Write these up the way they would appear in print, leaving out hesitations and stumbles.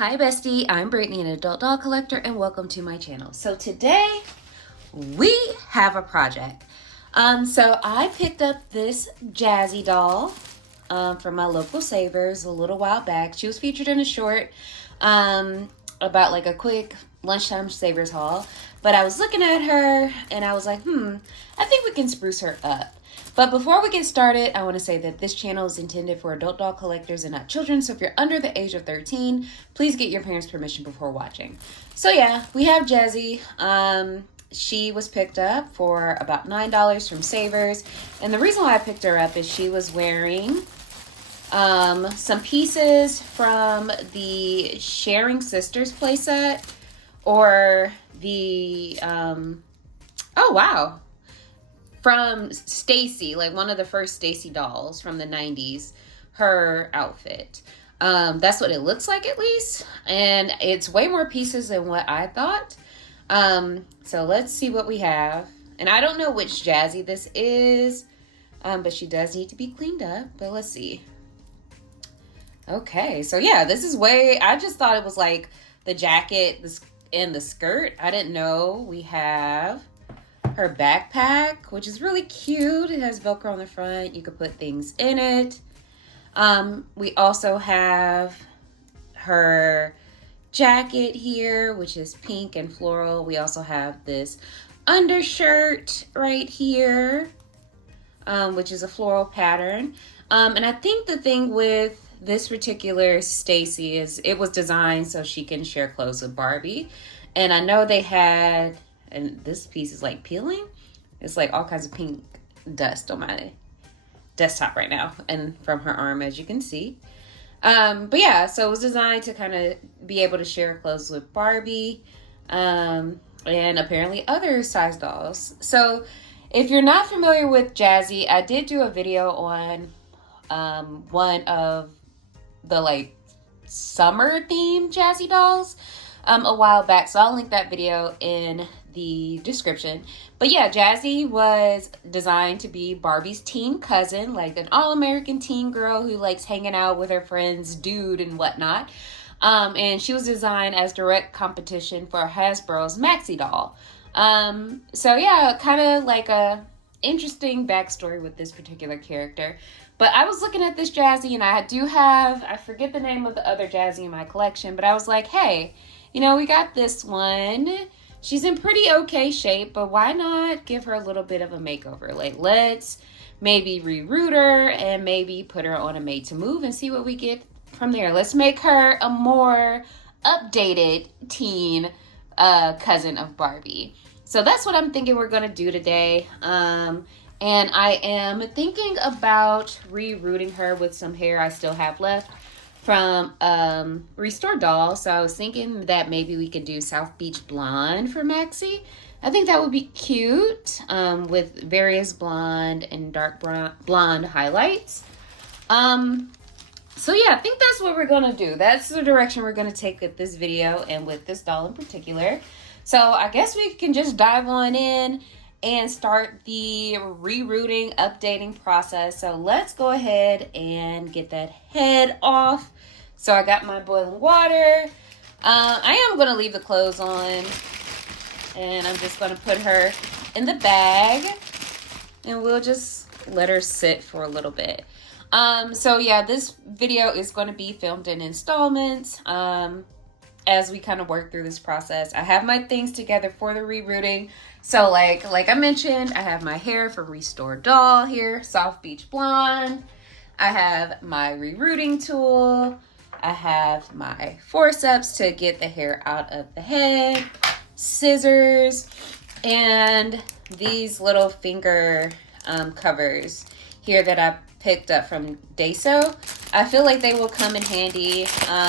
Hi bestie, I'm Brittany, an adult doll collector, and welcome to my channel. So today we have a project. So I picked up this Jazzie doll from my local Savers a little while back. She was featured in a short about like a quick lunchtime Savers haul. But I was looking at her and I was like, I think we can spruce her up. But before we get started, I want to say that this channel is intended for adult doll collectors and not children. So if you're under the age of 13, please get your parents' permission before watching. So yeah, we have Jazzie. She was picked up for about $9 from Savers. And the reason why I picked her up is she was wearing some pieces from the Sharing Sisters playset, or the, oh wow, from Stacy, like one of the first Stacy dolls from the 90s, her outfit. That's what it looks like, at least. And it's way more pieces than what I thought. So let's see what we have. And I don't know which Jazzie this is, but she does need to be cleaned up. But let's see. Okay, so yeah, this is I just thought it was like the jacket and the skirt. I didn't know we have her backpack, which is really cute. It has Velcro on the front. You could put things in it. We also have her jacket here, which is pink and floral. We also have this undershirt right here, which is a floral pattern. And I think the thing with this particular Stacy is it was designed so she can share clothes with Barbie. And I know they had, and this piece is like peeling. It's like all kinds of pink dust on my desktop right now and from her arm, as you can see. But yeah, so it was designed to kind of be able to share clothes with Barbie and apparently other size dolls. So if you're not familiar with Jazzie, I did do a video on one of the like summer themed Jazzie dolls a while back, so I'll link that video in the description. But yeah, Jazzie was designed to be Barbie's teen cousin, like an all-American teen girl who likes hanging out with her friends, dude and whatnot. And she was designed as direct competition for Hasbro's Maxi doll. So yeah, kind of like a interesting backstory with this particular character. But I was looking at this Jazzie, and I forget the name of the other Jazzie in my collection, but I was like, hey, you know, we got this one. She's in pretty okay shape, but why not give her a little bit of a makeover? Like, let's maybe reroute her and maybe put her on a made to move and see what we get from there. Let's make her a more updated teen cousin of Barbie. So that's what I'm thinking we're going to do today. And I am thinking about rerouting her with some hair I still have left from Restore Doll. So I was thinking that maybe we could do South Beach Blonde for Maxi. I think that would be cute, with various blonde and dark blonde highlights. So yeah, I think that's what we're gonna do. That's the direction we're gonna take with this video and with this doll in particular. So I guess we can just dive on in and start the rerouting, updating process. So let's go ahead and get that head off. So I got my boiling water. I am going to leave the clothes on, and I'm just going to put her in the bag, and we'll just let her sit for a little bit. So yeah, this video is going to be filmed in installments. As we kind of work through this process, I have my things together for the rerouting. So like I mentioned, I have my hair for Restore Doll here, South Beach Blonde. I have my rerouting tool. I have my forceps to get the hair out of the head, scissors, and these little finger covers here that I picked up from Daiso. I feel like they will come in handy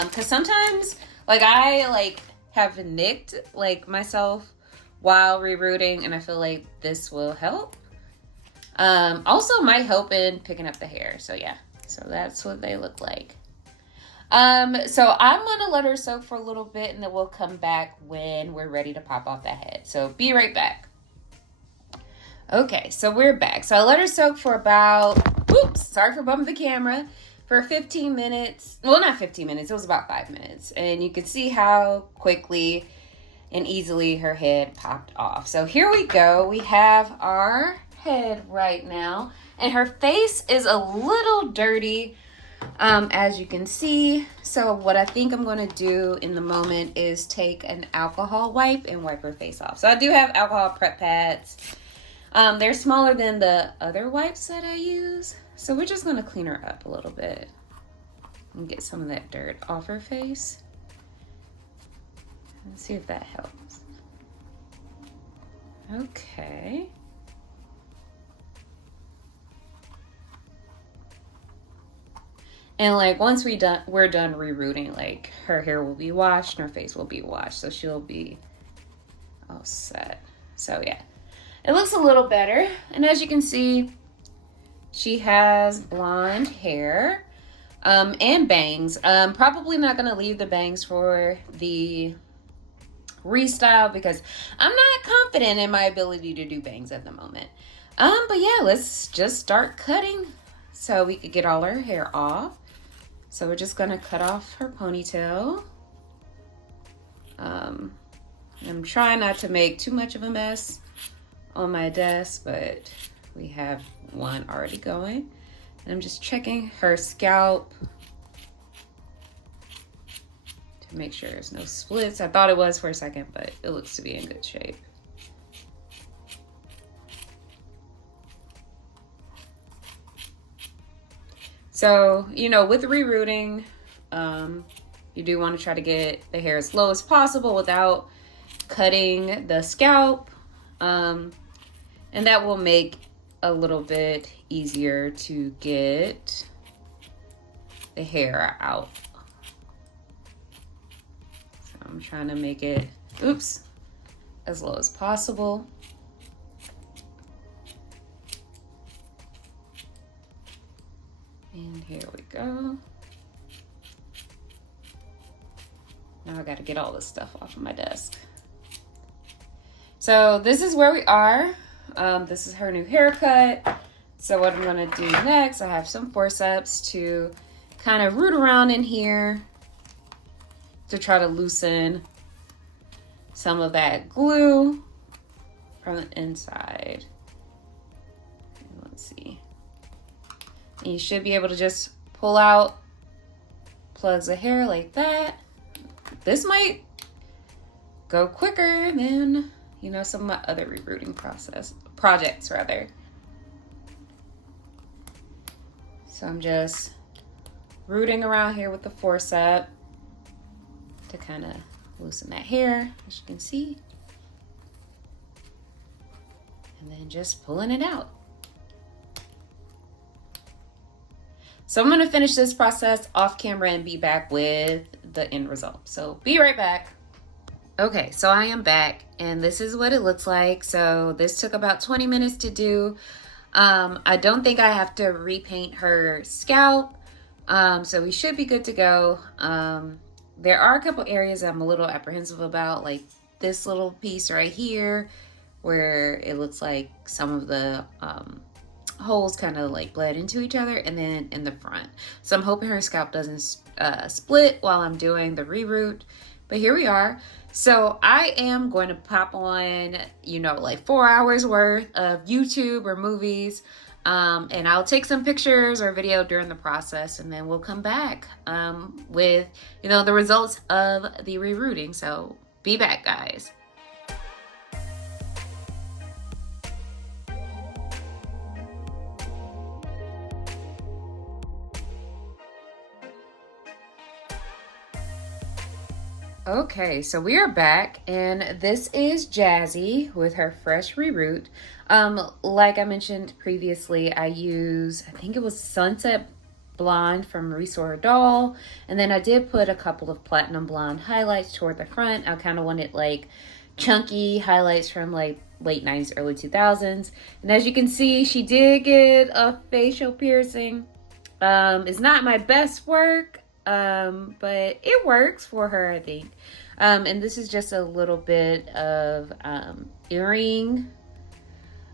because sometimes I have nicked myself while rerouting, and I feel like this will help. Also might help in picking up the hair. So yeah, so that's what they look like. So I'm gonna let her soak for a little bit, and then we'll come back when we're ready to pop off that head. So be right back. Okay, so we're back. So I let her soak for about, sorry for bumping the camera, for 15 minutes. Well, not 15 minutes. It was about 5 minutes. And you could see how quickly and easily her head popped off. So here we go. We have our head right now. And her face is a little dirty, as you can see. So what I think I'm going to do in the moment is take an alcohol wipe and wipe her face off. So I do have alcohol prep pads. They're smaller than the other wipes that I use. So we're just going to clean her up a little bit and get some of that dirt off her face. Let's see if that helps. Okay. And like once we're done rerouting, like her hair will be washed and her face will be washed. So she'll be all set. So yeah, it looks a little better. And as you can see, she has blonde hair and bangs. Probably not going to leave the bangs for the restyle because I'm not confident in my ability to do bangs at the moment. But yeah, let's just start cutting so we could get all her hair off. So we're just gonna cut off her ponytail. I'm trying not to make too much of a mess on my desk, but we have one already going. And I'm just checking her scalp to make sure there's no splits. I thought it was for a second, but it looks to be in good shape. So, you know, with rerouting, you do want to try to get the hair as low as possible without cutting the scalp. And that will make a little bit easier to get the hair out. So I'm trying to make it, as low as possible. And here we go. Now I gotta get all this stuff off of my desk. So this is where we are. This is her new haircut. So what I'm gonna do next, I have some forceps to kind of root around in here to try to loosen some of that glue from the inside. Let's see. And you should be able to just pull out plugs of hair like that. This might go quicker than, you know, some of my other rerouting projects rather. So I'm just rooting around here with the forceps to kind of loosen that hair, as you can see. And then just pulling it out. So I'm going to finish this process off camera and be back with the end result. So be right back. Okay, so I am back and this is what it looks like. So this took about 20 minutes to do. I don't think I have to repaint her scalp. So we should be good to go. There are a couple areas I'm a little apprehensive about, like this little piece right here where it looks like some of the holes kind of like bled into each other, and then in the front. So I'm hoping her scalp doesn't split while I'm doing the reroot. But here we are. So I am going to pop on, you know, like 4 hours worth of YouTube or movies. And I'll take some pictures or video during the process, and then we'll come back with, you know, the results of the rerouting. So be back, guys. Okay, so we are back, and this is Jazzie with her fresh reroot. Like I mentioned previously, I think it was Sunset Blonde from Resort Doll, and then I did put a couple of Platinum Blonde highlights toward the front. I kind of wanted like chunky highlights from like late 90s, early 2000s. And as you can see, she did get a facial piercing. It's not my best work, but it works for her, I think. And this is just a little bit of earring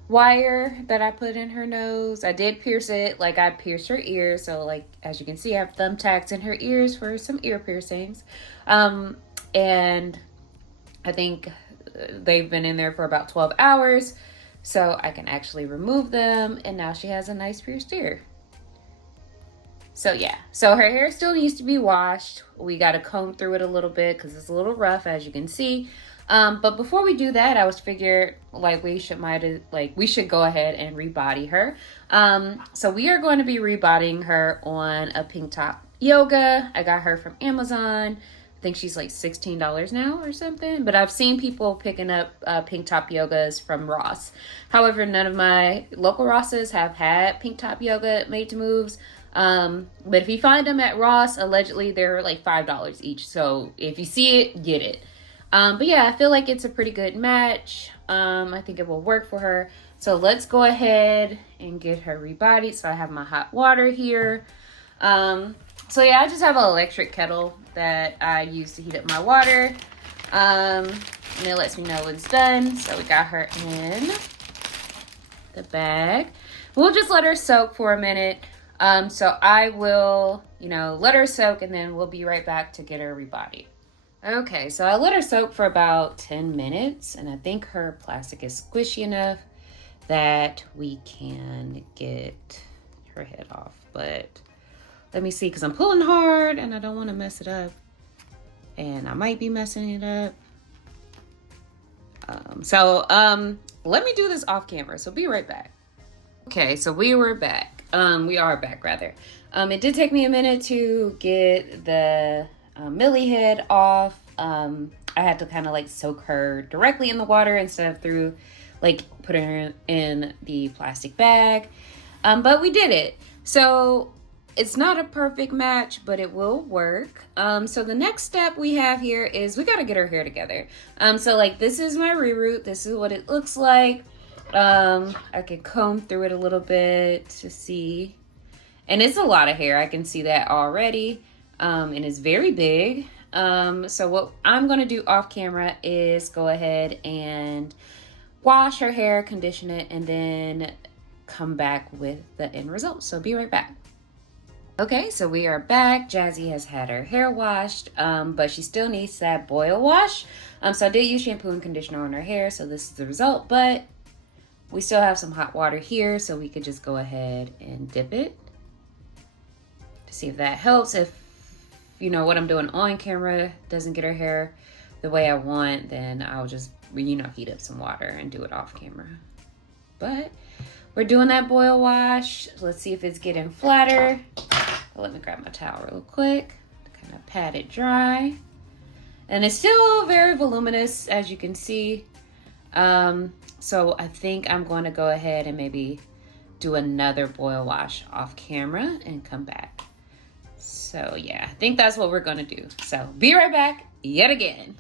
wire that I put in her nose. I did pierce it, like I pierced her ears. So like, as you can see, I have thumbtacks in her ears for some ear piercings. And I think they've been in there for about 12 hours. So I can actually remove them. And now she has a nice pierced ear. So yeah, so her hair still needs to be washed. We got to comb through it a little bit because it's a little rough, as you can see. But before we do that, I was figured like we should go ahead and rebody her. So we are going to be rebodying her on a pink top yoga. I got her from Amazon. I think she's like $16 now or something. But I've seen people picking up pink top yogas from Ross. However, none of my local Rosses have had pink top yoga made to moves. But if you find them at Ross, allegedly they're like $5 each. So if you see it, get it. But yeah, I feel like it's a pretty good match. I think it will work for her. So let's go ahead and get her rebodied. So I have my hot water here. So yeah, I just have an electric kettle that I use to heat up my water. And it lets me know when it's done. So we got her in the bag. We'll just let her soak for a minute. So I will, let her soak and then we'll be right back to get her rebodied. Okay, so I let her soak for about 10 minutes and I think her plastic is squishy enough that we can get her head off. But let me see, because I'm pulling hard and I don't want to mess it up. And I might be messing it up. Let me do this off camera, so be right back. Okay, so we are back, rather. It did take me a minute to get the Millie head off. I had to kind of like soak her directly in the water instead of through like putting her in the plastic bag. But we did it. So it's not a perfect match, but it will work. So the next step we have here is we got to get her hair together. So like this is my reroot. This is what it looks like. I can comb through it a little bit to see. And it's a lot of hair. I can see that already. And it's very big. So what I'm going to do off camera is go ahead and wash her hair, condition it, and then come back with the end result. So be right back. Okay, so we are back. Jazzie has had her hair washed, but she still needs that boil wash. So I did use shampoo and conditioner on her hair, so this is the result, but we still have some hot water here, so we could just go ahead and dip it to see if that helps. If what I'm doing on camera doesn't get her hair the way I want, then I'll just heat up some water and do it off camera. But we're doing that boil wash. Let's see if it's getting flatter. Let me grab my towel real quick to kind of pat it dry. And it's still very voluminous, as you can see. So I think I'm going to go ahead and maybe do another boil wash off camera and come back. So yeah, I think that's what we're going to do. So be right back yet again.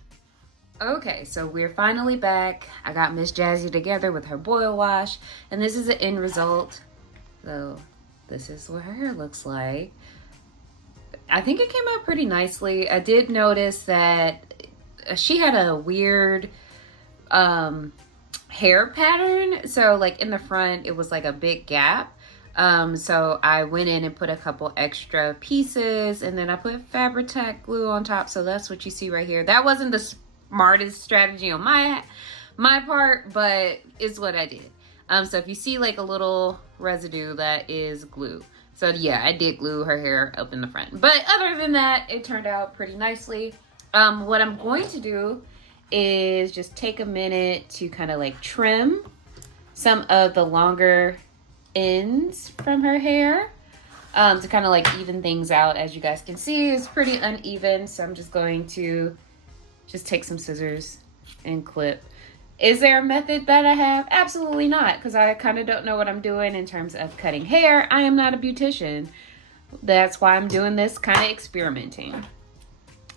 Okay, so we're finally back. I got Miss Jazzie together with her boil wash, and this is the end result. So this is what her hair looks like. I think it came out pretty nicely. I did notice that she had a weird hair pattern. So like in the front, it was like a big gap. So I went in and put a couple extra pieces, and then I put Fabri-Tac glue on top. So that's what you see right here. That wasn't the smartest strategy on my part, but it's what I did. So if you see like a little residue, that is glue. So yeah, I did glue her hair up in the front. But other than that, it turned out pretty nicely. What I'm going to do is just take a minute to kind of like trim some of the longer ends from her hair to kind of like even things out. As you guys can see, it's pretty uneven. So I'm just going to just take some scissors and clip. Is there a method that I have? Absolutely not, because I kind of don't know what I'm doing in terms of cutting hair. I am not a beautician. That's why I'm doing this kind of experimenting.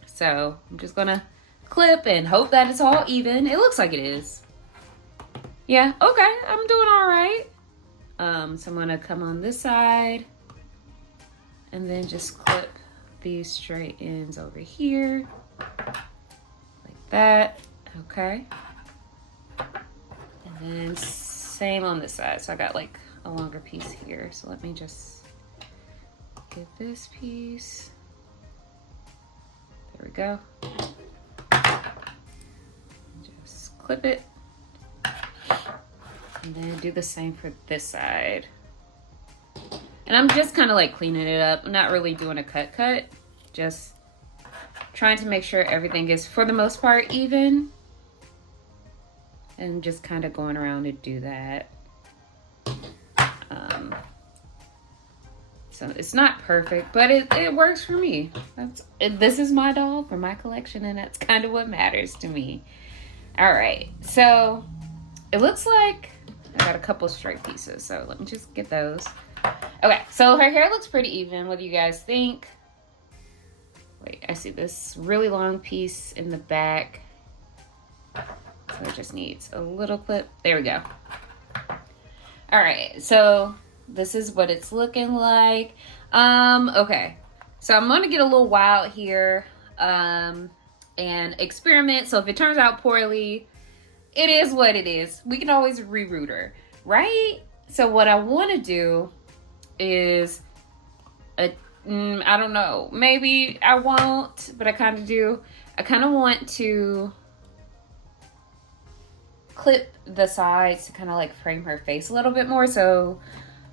So I'm just gonna clip and hope that it's all even. It looks like it is. Yeah, okay, I'm doing all right. So I'm gonna come on this side and then just clip these straight ends over here like that. Okay. And then same on this side. So I got like a longer piece here. So let me just get this piece. There we go. Just clip it. And then do the same for this side. And I'm just kind of like cleaning it up. I'm not really doing a cut. Just trying to make sure everything is, for the most part, even. And just kind of going around to do that. So it's not perfect, but it works for me. This is my doll for my collection, and that's kind of what matters to me. All right, so it looks like I got a couple straight pieces, so let me just get those. Okay, so her hair looks pretty even. What do you guys think? Wait, I see this really long piece in the back. So it just needs a little clip. There we go. All right, so this is what it's looking like. Okay, so I'm gonna get a little wild here and experiment. So if it turns out poorly, it is what it is. We can always reroute her, right? So what I want to do is, I don't know, maybe I won't, but I kind of do. I kind of want to clip the sides to kind of like frame her face a little bit more, so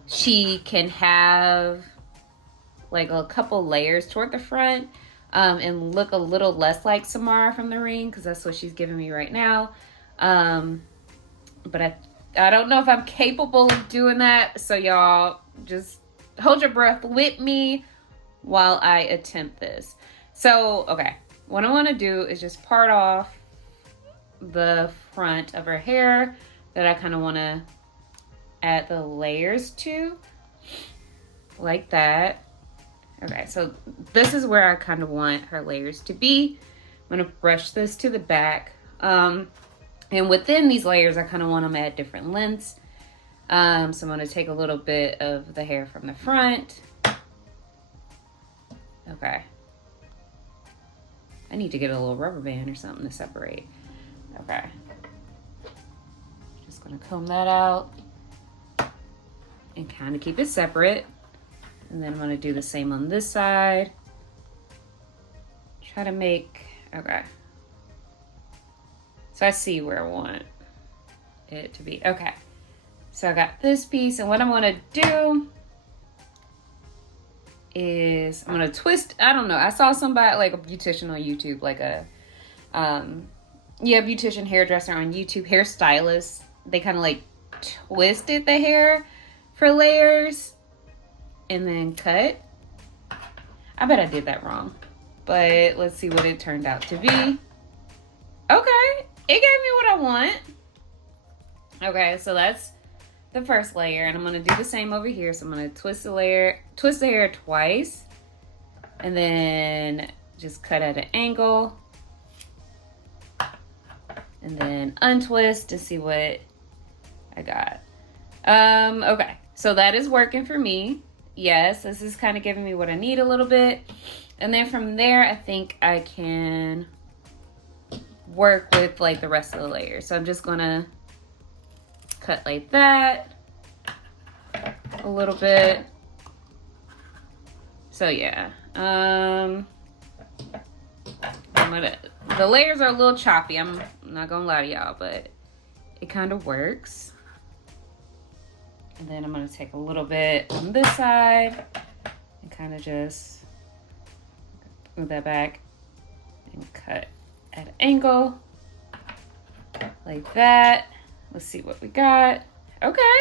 she can have like a couple layers toward the front and look a little less like Samara from The Ring, because that's what she's giving me right now. But I don't know if I'm capable of doing that, so y'all just hold your breath with me while I attempt this. So, okay, what I want to do is just part off the front of her hair that I kind of want to add the layers to, like that. Okay, so this is where I kind of want her layers to be. I'm going to brush this to the back. And within these layers, I kind of want them at different lengths. So I'm going to take a little bit of the hair from the front. Okay. I need to get a little rubber band or something to separate. Okay. Just going to comb that out and kind of keep it separate. And then I'm going to do the same on this side. Try to make, okay. So I see where I want it to be. Okay. So I got this piece, and what I'm going to do is I'm going to twist, I don't know. I saw somebody, like a beautician on YouTube, like a, beautician hairdresser on YouTube, hairstylist. They kind of like twisted the hair for layers and then cut. I bet I did that wrong, but let's see what it turned out to be. Okay, it gave me what I want. Okay, so that's the first layer, and I'm gonna do the same over here. So I'm gonna twist the hair twice, and then just cut at an angle, and then untwist to see what I got. Okay, so that is working for me. Yes, this is kind of giving me what I need a little bit. And then from there, I think I can work with like the rest of the layers. So I'm just gonna cut like that a little bit. So yeah, the layers are a little choppy. I'm not gonna lie to y'all, but it kind of works. And then I'm going to take a little bit on this side and kind of just move that back and cut at an angle like that. Let's see what we got. Okay.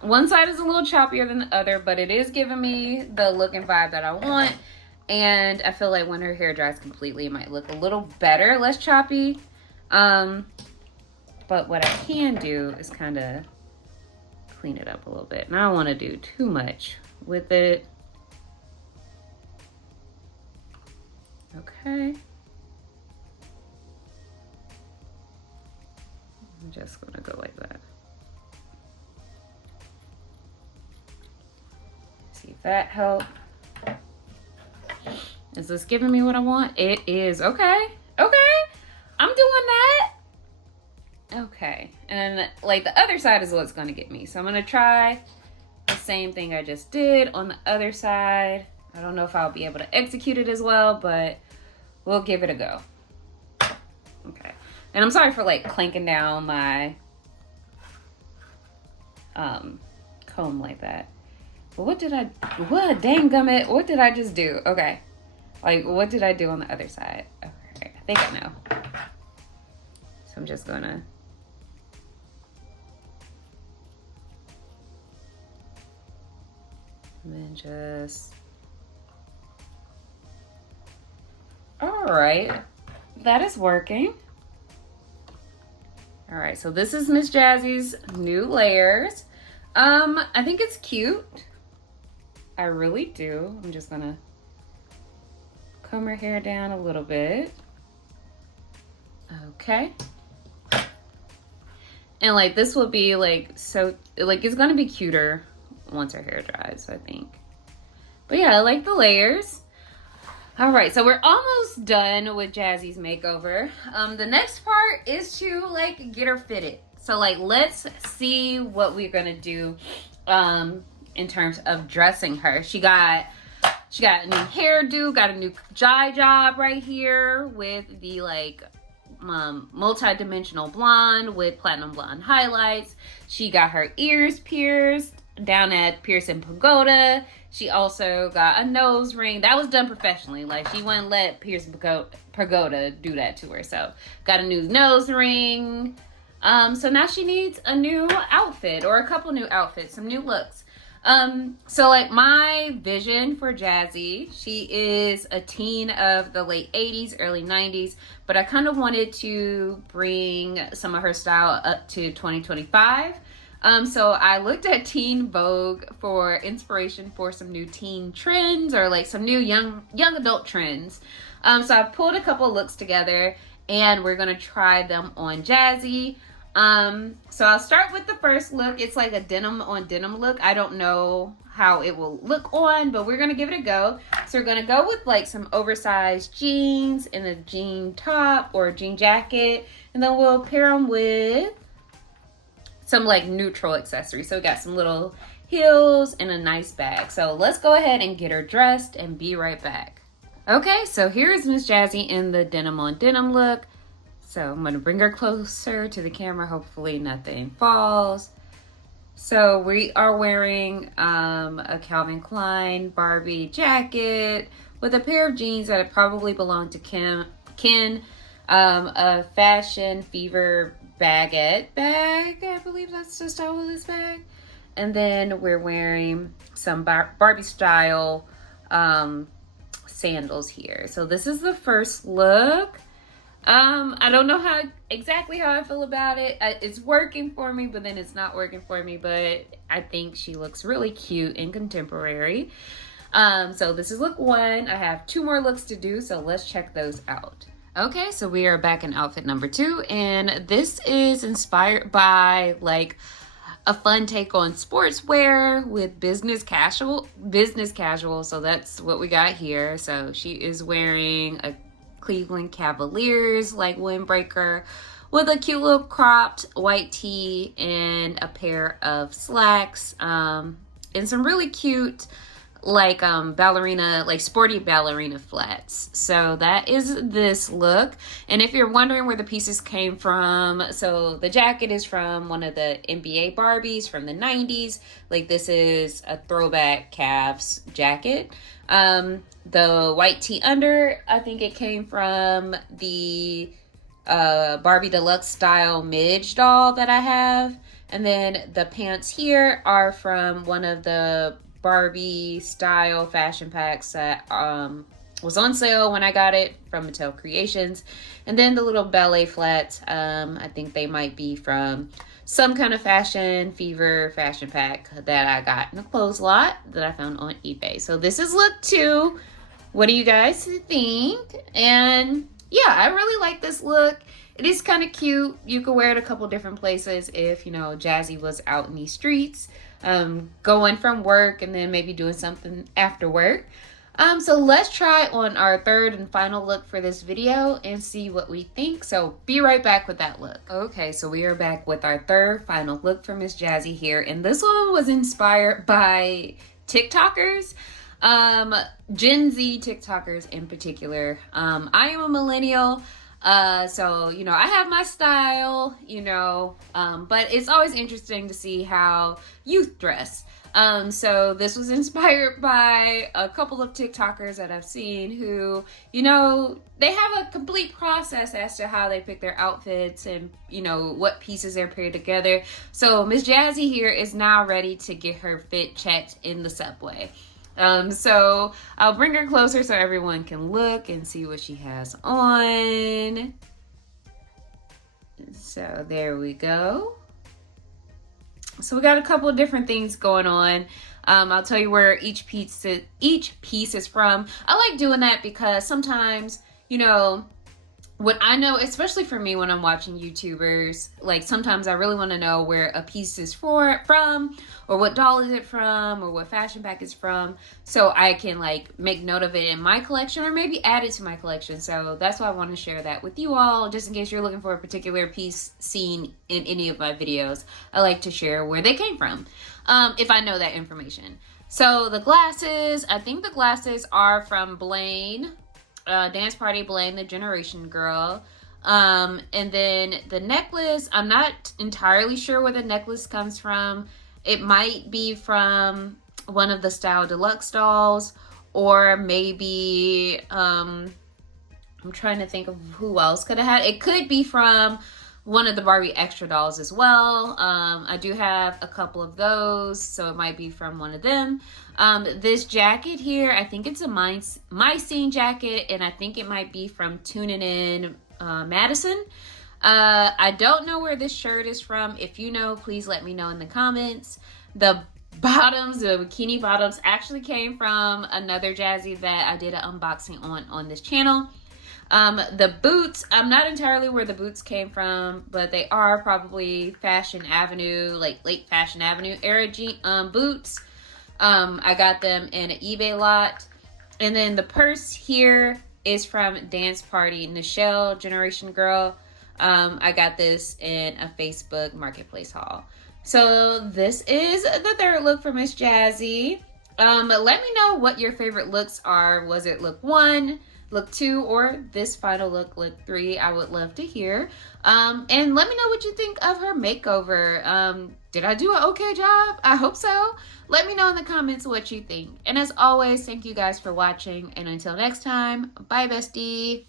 One side is a little choppier than the other, but it is giving me the look and vibe that I want. And I feel like when her hair dries completely, it might look a little better, less choppy. But what I can do is kind of clean it up a little bit. And I don't want to do too much with it. Okay. I'm just gonna go like that. See if that helped. Is this giving me what I want? It is. Okay. Okay. I'm doing that. Okay, and like the other side is what's going to get me. So I'm going to try the same thing I just did on the other side. I don't know if I'll be able to execute it as well, but we'll give it a go. Okay, and I'm sorry for like clanking down my comb like that. But what dang gummit, what did I just do? Okay, like what did I do on the other side? Okay, I think I know. So I'm just gonna and then just, all right, that is working. All right, so this is Miss Jazzie's new layers. I think it's cute. I really do. I'm just gonna comb her hair down a little bit. Okay. And like this will be like, so like it's gonna be cuter once her hair dries, I think. But yeah, I like the layers. All right, so we're almost done with Jazzie's makeover. The next part is to like get her fitted. So like, let's see what we're gonna do in terms of dressing her. She got a new hairdo, got a new job right here with the like multi-dimensional blonde with platinum blonde highlights. She got her ears pierced down at Piercing Pagoda. She also got a nose ring. That was done professionally. Like, she wouldn't let Piercing Pagoda do that to her. So, got a new nose ring. So now she needs a new outfit or a couple new outfits, some new looks. So like my vision for Jazzie, she is a teen of the late 80s, early 90s, but I kind of wanted to bring some of her style up to 2025. So I looked at Teen Vogue for inspiration for some new teen trends or like some new young adult trends. So I pulled a couple looks together and we're going to try them on Jazzie. So I'll start with the first look. It's like a denim on denim look. I don't know how it will look on, but we're going to give it a go. So we're going to go with like some oversized jeans and a jean top or a jean jacket. And then we'll pair them with some like neutral accessories. So we got some little heels and a nice bag. So let's go ahead and get her dressed and be right back. Okay, so here's Miss Jazzie in the denim on denim look. So I'm gonna bring her closer to the camera. Hopefully nothing falls. So we are wearing a Calvin Klein Barbie jacket with a pair of jeans that probably belong to Ken, a Fashion Fever baguette bag. I believe that's the style of this bag. And then we're wearing some Barbie style sandals here. So this is the first look. I don't know exactly how I feel about it. It's working for me, but then it's not working for me. But I think she looks really cute and contemporary. So this is look one. I have 2 more looks to do, so let's check those out. Okay, so we are back in outfit number 2, and this is inspired by like a fun take on sportswear with business casual. So that's what we got here. So she is wearing a Cleveland Cavaliers like windbreaker with a cute little cropped white tee and a pair of slacks and some really cute like ballerina, like sporty ballerina flats. So that is this look. And if you're wondering where the pieces came from, so the jacket is from one of the NBA Barbies from the 90s. Like this is a throwback Cavs jacket. The white tee under, I think it came from the Barbie Deluxe style Midge doll that I have. And then the pants here are from one of the Barbie style fashion packs that was on sale when I got it from Mattel Creations. And then the little ballet flats, I think they might be from some kind of Fashion Fever fashion pack that I got in a clothes lot that I found on eBay. So this is look 2. What do you guys think? And yeah, I really like this look. It is kind of cute. You could wear it a couple different places if, you know, Jazzie was out in these streets, going from work and then maybe doing something after work. So let's try on our third and final look for this video and see what we think. So be right back with that look. Okay, so we are back with our third final look for Miss Jazzie here. And this one was inspired by TikTokers, Gen Z TikTokers in particular. I am a millennial. So, you know, I have my style, you know, but it's always interesting to see how youth dress. So this was inspired by a couple of TikTokers that I've seen who, you know, they have a complete process as to how they pick their outfits and, you know, what pieces they're paired together. So Miss Jazzie here is now ready to get her fit checked in the subway. So I'll bring her closer so everyone can look and see what she has on. So there we go. So we got a couple of different things going on. I'll tell you where each piece is from. I like doing that because sometimes, you know, what I know, especially for me when I'm watching YouTubers, like sometimes I really want to know where a piece is from, or what doll is it from, or what fashion pack it's from, so I can like make note of it in my collection or maybe add it to my collection. So that's why I want to share that with you all, just in case you're looking for a particular piece seen in any of my videos. I like to share where they came from, if I know that information. So the glasses, I think the glasses are from Blaine. Dance Party Blaine, the Generation Girl. And then the necklace, I'm not entirely sure where the necklace comes from. It might be from one of the Style Deluxe dolls, or maybe, I'm trying to think of who else could have had it. It could be from one of the Barbie extra dolls as well. I do have a couple of those, so it might be from one of them. This jacket here, I think it's a My Scene jacket, and I think it might be from Tuning In Madison. I don't know where this shirt is from. If you know, please let me know in the comments. The bottoms, the bikini bottoms, actually came from another Jazzie that I did an unboxing on this channel. The boots, I'm not entirely where the boots came from, but they are probably Fashion Avenue, like late Fashion Avenue era boots. I got them in an eBay lot. And then the purse here is from Dance Party Nichelle, Generation Girl. I got this in a Facebook Marketplace haul. So this is the third look for Miss Jazzie. Let me know what your favorite looks are. Was it look 1, look 2, or this final look 3? I would love to hear. And let me know what you think of her makeover. Did I do an okay job? I hope so. Let me know in the comments what you think. And as always, thank you guys for watching. And until next time, bye bestie.